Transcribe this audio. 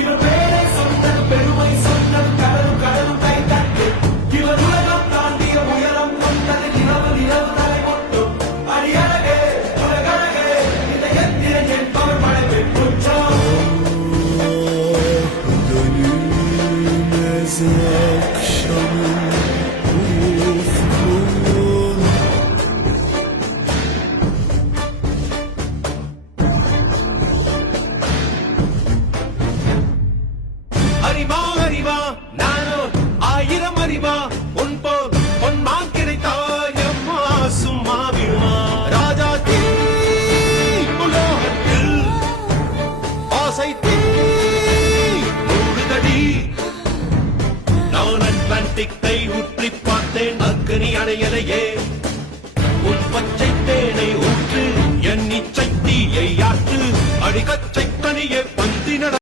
இவர் பேரை சொன்ன பெருமை சொன்ன கடலும் கடலும் கை தட்டு இவர் உலகம் தாண்டிய உயரம் கொண்டது நிலவு நிலவு தலை கொட்டும் அடியழகே உலகழகே இந்த எந்திரன் என்பவர் படைப்பு குற்றம் அறிவா அறிவா நானோ 1000 அறிவா உன் போல் பொன்மான் கிடைத்தாயம்மா சும்மா விடுமா ராஜா தீ உலோகத்தில் ஆசை தீ மூடுதடி நான் அட்லாண்டிக்கை ஊற்றி பார்த்தேன் அக்கனி அடையலையே உன் பச்சை தேனை ஊற்று என் இச்சை தீயை ஆற்று அடிகச்சை கனியே பந்தின